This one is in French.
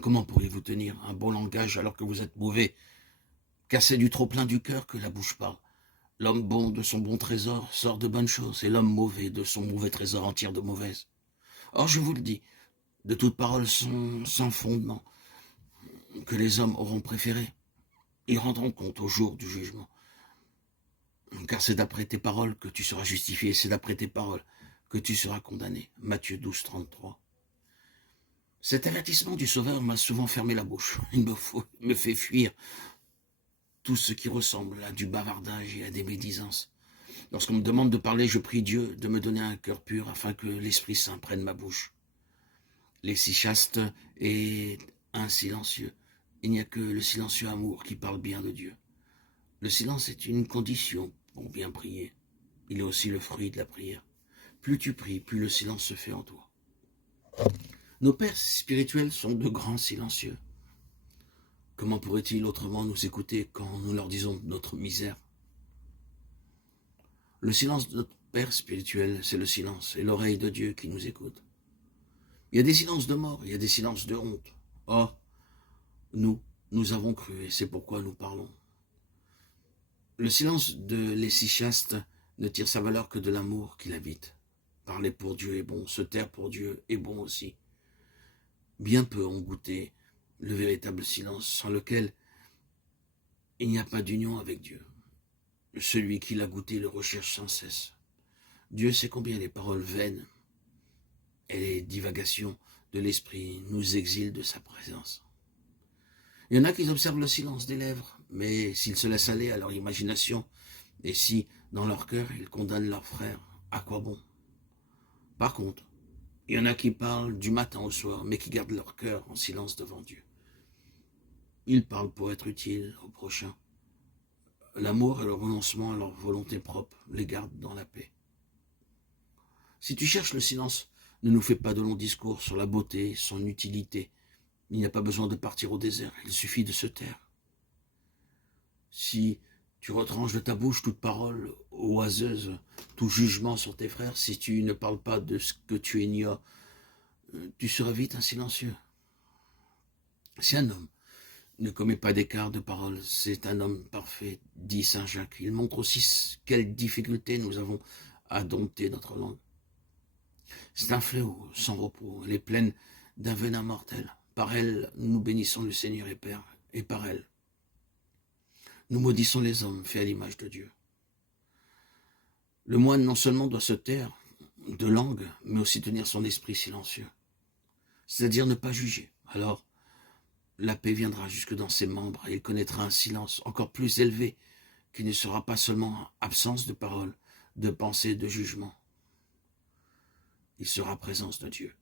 Comment pourriez-vous tenir un bon langage alors que vous êtes mauvais? Car c'est du trop-plein du cœur que la bouche parle. L'homme bon de son bon trésor sort de bonnes choses, et l'homme mauvais de son mauvais trésor en tire de mauvaises. Or, je vous le dis, de toutes paroles sans fondement que les hommes auront préféré, ils rendront compte au jour du jugement. Car c'est d'après tes paroles que tu seras justifié, c'est d'après tes paroles que tu seras condamné. Matthieu 12, 33. Cet avertissement du Sauveur m'a souvent fermé la bouche. Il me fait fuir tout ce qui ressemble à du bavardage et à des médisances. Lorsqu'on me demande de parler, je prie Dieu de me donner un cœur pur afin que l'Esprit Saint prenne ma bouche. L'Essichaste est un silencieux. Il n'y a que le silencieux amour qui parle bien de Dieu. Le silence est une condition pour bien prier. Il est aussi le fruit de la prière. Plus tu pries, plus le silence se fait en toi. Nos pères spirituels sont de grands silencieux. Comment pourraient-ils autrement nous écouter quand nous leur disons notre misère? Le silence de notre Père spirituel, c'est le silence et l'oreille de Dieu qui nous écoute. Il y a des silences de mort, il y a des silences de honte. Or, nous avons cru et c'est pourquoi nous parlons. Le silence de l'Essichaste ne tire sa valeur que de l'amour qui l'habite. Parler pour Dieu est bon, se taire pour Dieu est bon aussi. Bien peu ont goûté le véritable silence sans lequel il n'y a pas d'union avec Dieu. Celui qui l'a goûté le recherche sans cesse. Dieu sait combien les paroles vaines et les divagations de l'esprit nous exilent de sa présence. Il y en a qui observent le silence des lèvres, mais s'ils se laissent aller à leur imagination, et si, dans leur cœur, ils condamnent leurs frères, à quoi bon? Par contre, il y en a qui parlent du matin au soir, mais qui gardent leur cœur en silence devant Dieu. Ils parlent pour être utiles au prochain. L'amour et le renoncement à leur volonté propre les gardent dans la paix. Si tu cherches le silence, ne nous fais pas de longs discours sur la beauté, son utilité. Il n'y a pas besoin de partir au désert, il suffit de se taire. Si tu retranches de ta bouche toute parole oiseuse, tout jugement sur tes frères, si tu ne parles pas de ce que tu ignores, tu seras vite un silencieux. Si un homme ne commet pas d'écart de parole, c'est un homme parfait, dit saint Jacques. Il montre aussi quelle difficulté nous avons à dompter notre langue. C'est un fléau sans repos, elle est pleine d'un venin mortel. Par elle, nous bénissons le Seigneur et Père, et par elle, nous maudissons les hommes faits à l'image de Dieu. Le moine non seulement doit se taire de langue, mais aussi tenir son esprit silencieux, c'est-à-dire ne pas juger. Alors, la paix viendra jusque dans ses membres et il connaîtra un silence encore plus élevé qui ne sera pas seulement absence de parole, de pensée, de jugement. Il sera présence de Dieu.